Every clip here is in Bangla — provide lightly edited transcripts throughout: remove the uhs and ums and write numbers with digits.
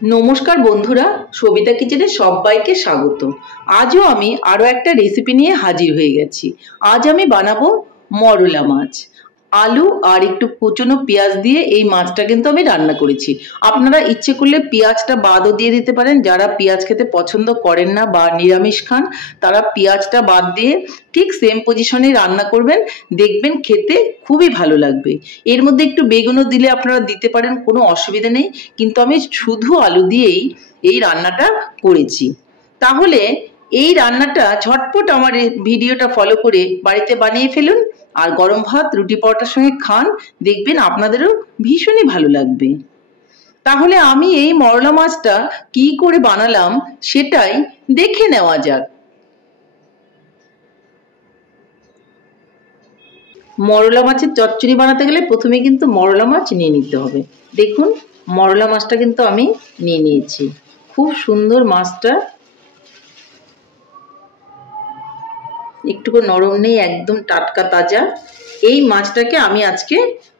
নমস্কার বন্ধুরা, সবিতা কিচেনে সবাইকে স্বাগত। আজও আমি আরও একটা রেসিপি নিয়ে হাজির হয়ে গেছি। আজ আমি বানাবো মরলা মাছ। আলু আর একটু কুচনো পেঁয়াজ দিয়ে এই মাছটা কিন্তু আমি রান্না করেছি। আপনারা ইচ্ছে করলে পেঁয়াজটা বাদও দিয়ে দিতে পারেন। যারা পেঁয়াজ খেতে পছন্দ করেন না বা নিরামিষ খান, তারা পেঁয়াজটা বাদ দিয়ে ঠিক সেম পজিশনে রান্না করবেন, দেখবেন খেতে খুবই ভালো লাগবে। এর মধ্যে একটু বেগুনও দিলে আপনারা দিতে পারেন, কোনো অসুবিধা নেই, কিন্তু আমি শুধু আলু দিয়েই এই রান্নাটা করেছি। তাহলে এই রান্নাটা ঝটপট আমার ভিডিওটা ফলো করে বাড়িতে বানিয়ে ফেলুন, আর গরম ভাত রুটি পরোটার সঙ্গে খান, দেখবেন আপনাদেরও ভীষণই ভালো লাগবে। তাহলে আমি এই মরলা মাছটা কি করে বানালাম সেটাই দেখে নেওয়া যাক। মরলা মাছের চচ্চড়ি বানাতে গেলে প্রথমে কিন্তু মরলা মাছ নিয়ে নিতে হবে। দেখুন, মরলা মাছটা কিন্তু আমি নিয়ে নিয়েছি। খুব সুন্দর মাছটা, একটুকু নরম নেই, একদম টাটকা তাজা। এই মাছটাকে আমি আজকে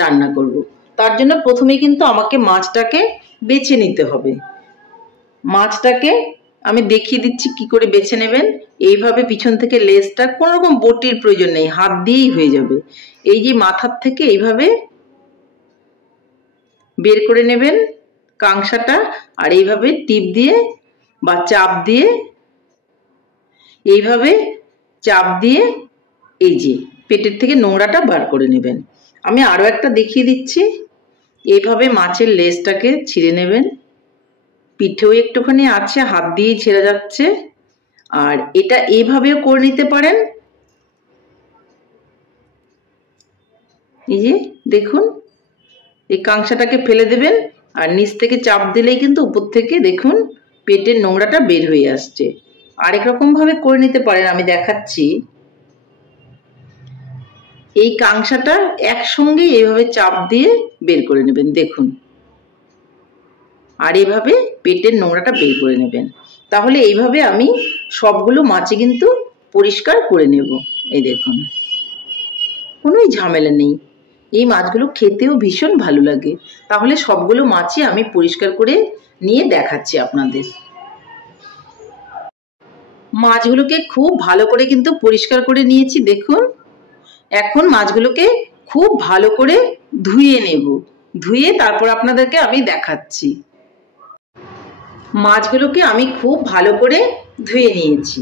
রান্না করব। তার জন্য প্রথমে কিন্তু আমাকে মাছটাকে বেছে নিতে হবে। মাছটাকে আমি দেখিয়ে দিচ্ছি কি করে বেছে নেবেন। এইভাবে পিছন থেকে লেজটা, কোনো রকম বটির প্রয়োজন নেই, হাত দিয়েই হয়ে যাবে। এই যে মাথার থেকে এইভাবে বের করে নেবেন কাংসাটা, আর এইভাবে টিপ দিয়ে বা চাপ দিয়ে, এইভাবে চাপ দিয়ে এই যে পেটের থেকে নোংরাটা বার করে নেবেন। আমি আরও একটা দেখিয়ে দিচ্ছি। এইভাবে মাছের লেজটাকে ছিঁড়ে নেবেন। পিঠেও একটুখানি আছে, হাত দিয়েই ছেড়ে যাচ্ছে। আর এটা এইভাবেও করে নিতে পারেন। এই যে দেখুন, এই কাংসাটাকে ফেলে দেবেন, আর নিচ থেকে চাপ দিলেই কিন্তু উপর থেকে দেখুন পেটের নোংরাটা বের হয়ে আসছে। আরেক রকম ভাবে করে নিতে পারেন, আমি দেখাচ্ছি। এই কাংসাটা একসঙ্গে এইভাবে চাপ দিয়ে বের করে নেবেন, দেখুন। আর এইভাবে পেটের নোংরাটা বের করে নেবেন। তাহলে এইভাবে আমি সবগুলো মাছই কিন্তু পরিষ্কার করে নেব। এই দেখুন, কোনোই ঝামেলা নেই। এই মাছগুলো খেতেও ভীষণ ভালো লাগে। তাহলে সবগুলো মাছই আমি পরিষ্কার করে নিয়ে দেখাচ্ছি আপনাদের। মাছগুলোকে খুব ভালো করে কিন্তু পরিষ্কার করে নিয়েছি, দেখুন। এখন মাছগুলোকে খুব ভালো করে ধুয়ে নেব। ধুয়ে তারপর আপনাদেরকে আমি দেখাচ্ছি। মাছগুলোকে আমি খুব ভালো করে ধুয়ে নিয়েছি।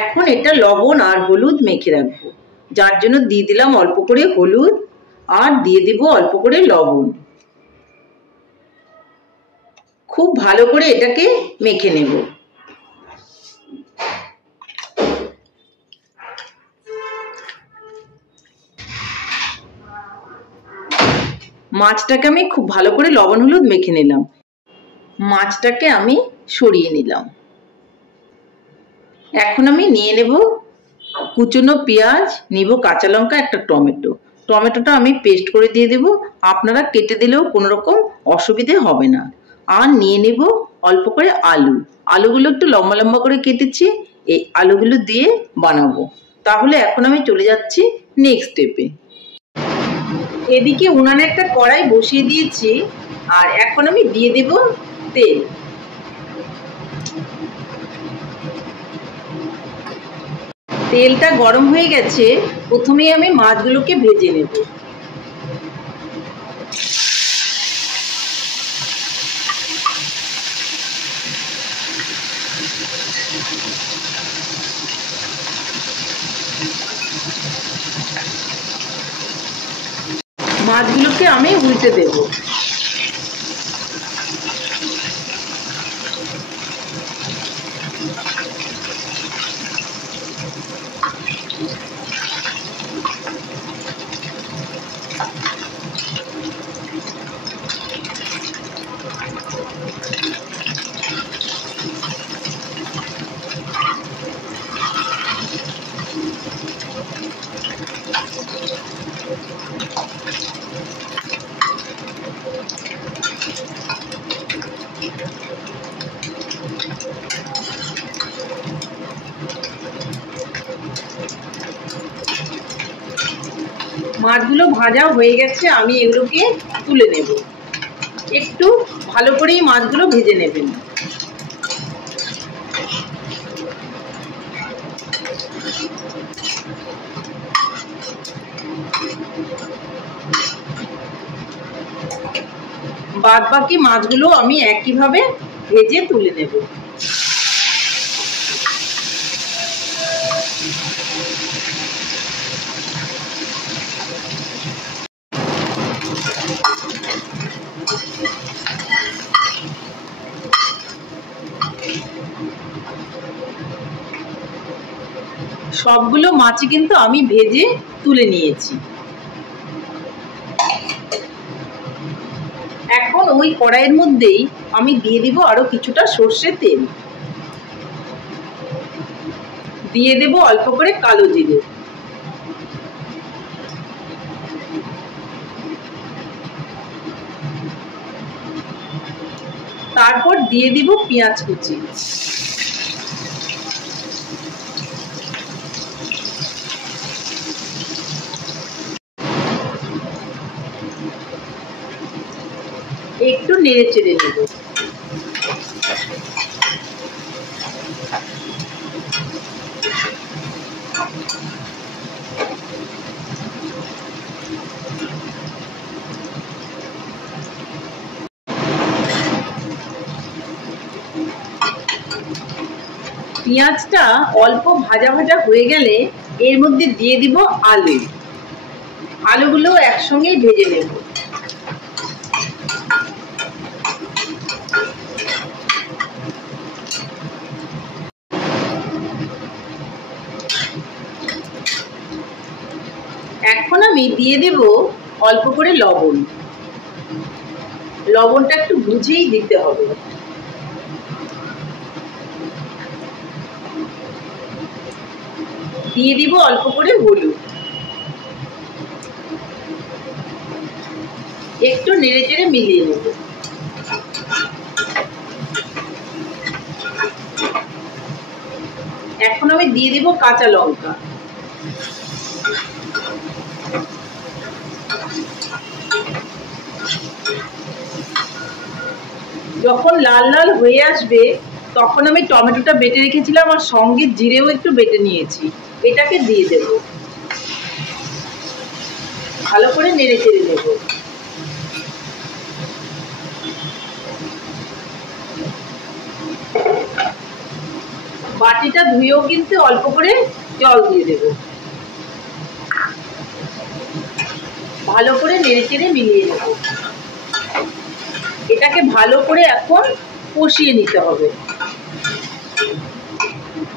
এখন এটা লবণ আর হলুদ মেখে রাখবো। যার জন্য দিয়ে দিলাম অল্প করে হলুদ, আর দিয়ে দিব অল্প করে লবণ। খুব ভালো করে এটাকে মেখে নেব। মাছটাকে আমি খুব ভালো করে লবণ হলুদ মেখে নিলাম। মাছটাকে আমি সরিয়ে নিলাম। এখন আমি নিয়ে নেব কুচনো পেঁয়াজ, নিব কাঁচা লঙ্কা, একটা টমেটো। টমেটোটা আমি পেস্ট করে দিয়ে দেব, আপনারা কেটে দিলেও কোনো রকম অসুবিধে হবে না। আর নিয়ে নেব অল্প করে আলু। আলুগুলো একটু লম্বা লম্বা করে কেটেছি, এই আলুগুলো দিয়ে বানাবো। তাহলে এখন আমি চলে যাচ্ছি নেক্সট স্টেপে। এদিকে উনানে একটা কড়াই বসিয়ে দিয়েছি, আর এখন আমি দিয়ে দেব তেল। তেলটা গরম হয়ে গেছে, প্রথমেই আমি মাছগুলোকে ভেজে নেব। মাছগুলোকে আমি উল্টে দেব। মাছগুলো ভাজা হয়ে গেছে, আমি এগুলোকে তুলে নেব। একটু ভালো করে এই মাছগুলো ভেজে নেবেন। বাদ বাকি মাছগুলো আমি একইভাবে ভেজে তুলে নেব। সবগুলো মাছই কিন্তু আমি ভেজে তুলে নিয়েছি। এখন ওই কড়াইয়ের মধ্যেই আমি দিয়ে দিব আরো কিছুটা সর্ষের তেল, দিয়ে দেব অল্প করে কালো জিরে, তারপর দিয়ে দিব পেঁয়াজ কুচি, একটু নেড়ে চেড়ে নেব। পেঁয়াজটা অল্প ভাজা ভাজা হয়ে গেলে এর মধ্যে দিয়ে দিব আলু। আলুগুলো একসঙ্গেই ভেজে নেব। এখন আমি দিয়ে দেব অল্প করে লবণ। লবণটা একটু বুঝেই দিতে হবে। দিয়ে দিব অল্প করে হলুদ, একটু নেড়ে চেড়ে মিলিয়ে নেব। এখন আমি দিয়ে দিব কাঁচা লঙ্কা, যখন লাল লাল হয়ে আসবে তখন আমি টমেটোটা বেটে রেখেছিলাম আর সঙ্গে জিরেও একটু বেটে নিয়েছি, এটাকে দিয়ে দেব। ভালো করে নেড়ে চেড়ে দেব। বাটিটা ধুয়েও কিন্তু অল্প করে জল দিয়ে দেব। ভালো করে নেড়ে চেড়ে মিলিয়ে নেব। এটাকে ভালো করে এখন কষিয়ে নিতে হবে,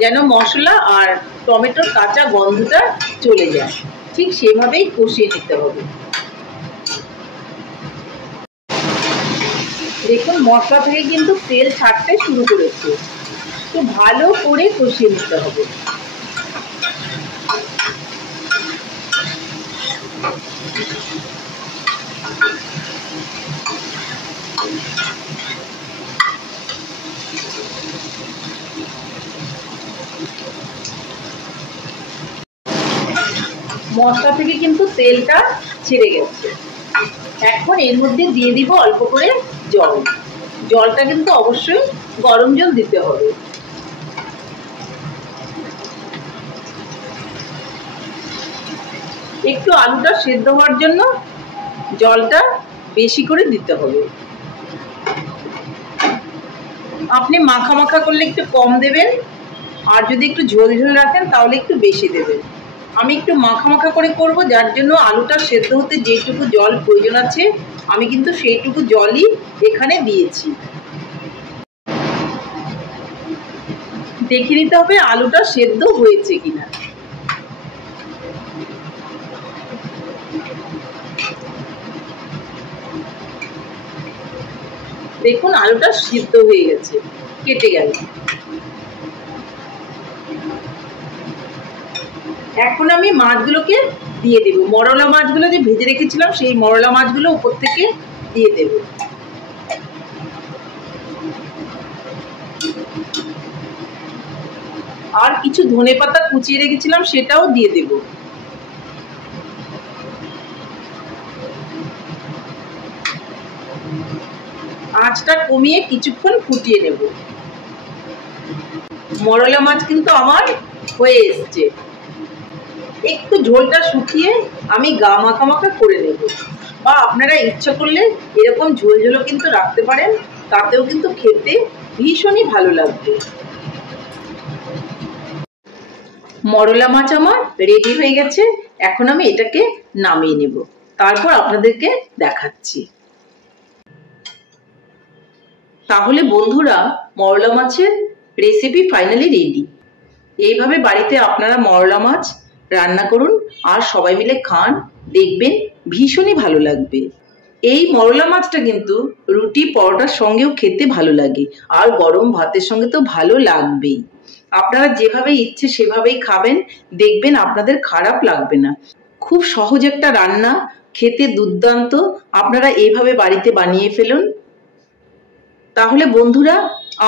যেন মশলা আর টমেটোর কাঁচা গন্ধটা চলে যায়। ঠিক সেভাবেই কষিয়ে নিতে হবে। দেখুন মশলা থেকে কিন্তু তেল ছাড়তে শুরু করেছে, তো ভালো করে কষিয়ে নিতে হবে। মশলা থেকে কিন্তু তেলটা ছেড়ে গেছে। এখন এর মধ্যে দিয়ে দিব অল্প করে জল। জলটা কিন্তু অবশ্যই গরম জল দিতে হবে। একটু আলুটা সেদ্ধ হওয়ার জন্য জলটা বেশি করে দিতে হবে। আপনি মাখা মাখা করলে একটু কম দেবেন, আর যদি একটু ঝোল ঝোল রাখেন তাহলে একটু বেশি দেবেন। আমি একটু মাখা মাখা করে করব, যার জন্য আলুটা সেদ্ধ হতে যেটুকু জল প্রয়োজন আছে আমি কিন্তু সেইটুকু জলই এখানে দিয়েছি। দেখে নিতে হবে আলুটা সেদ্ধ হয়েছে কিনা। দেখুন আলুটা সিদ্ধ হয়ে গেছে, কেটে গেল। এখন আমি মাছগুলোকে দিয়ে দেব। মরলা মাছগুলো যে ভেজে রেখেছিলাম সেই মরলা মাছগুলো উপর থেকে দিয়ে দেব। আর কিছু ধনেপাতা কুচিয়ে রেখেছিলাম সেটাও দিয়ে দেব। আঁচটা কমিয়ে কিছুক্ষণ ফুটিয়ে নেব। মরলা মাছ কিন্তু আমার হয়ে এসছে। একটু ঝোলটা শুকিয়ে আমি গা মাখা মাখা করে নেব, বা আপনারা ইচ্ছা করলে এরকম ঝোল ঝোলও কিন্তু রাখতে পারেন, তাতেও কিন্তু খেতে ভীষণই ভালো লাগবে। মরলা মাছ আমার রেডি হয়ে গেছে। এখন আমি এটাকে নামিয়ে নেব, তারপর আপনাদেরকে দেখাচ্ছি। তাহলে বন্ধুরা, মরলা মাছের রেসিপি ফাইনালি রেডি। এইভাবে বাড়িতে আপনারা মরলা মাছ রান্না করুন আর সবাই মিলে খান, দেখবেন ভীষণই ভালো লাগবে। এই মরলা মাছটা কিন্তু রুটি পরোটার সঙ্গেও খেতে ভালো লাগে, আর গরম ভাতের সঙ্গে তো ভালো লাগবেই। আপনারা যেভাবে ইচ্ছে সেভাবেই খাবেন, দেখবেন আপনাদের খারাপ লাগবে না। খুব সহজ একটা রান্না, খেতে দুর্দান্ত। আপনারা এইভাবে বাড়িতে বানিয়ে ফেলুন। তাহলে বন্ধুরা,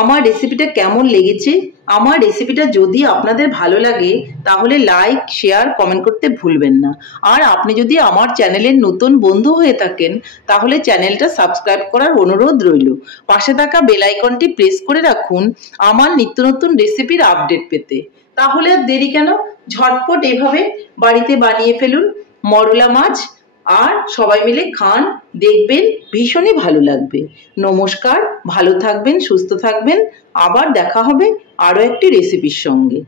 আমার রেসিপিটা কেমন লেগেছে? আমার রেসিপিটা যদি আপনাদের ভালো লাগে তাহলে লাইক, শেয়ার, কমেন্ট করতে ভুলবেন না। আর আপনি যদি আমার চ্যানেলের নতুন বন্ধু হয়ে থাকেন তাহলে চ্যানেলটা সাবস্ক্রাইব করার অনুরোধ রইল। পাশে থাকা বেল আইকনটি প্রেস করে রাখুন আমার নিত্য নতুন রেসিপির আপডেট পেতে। তাহলে আর দেরি কেন, ঝটপট এভাবে বাড়িতে বানিয়ে ফেলুন মরলা মাছ, আর সবাই মিলে খান, দেখবেন ভীষণই ভালো লাগবে। নমস্কার, ভালো থাকবেন, সুস্থ থাকবেন। আবার দেখা হবে আরও একটি রেসিপির সঙ্গে।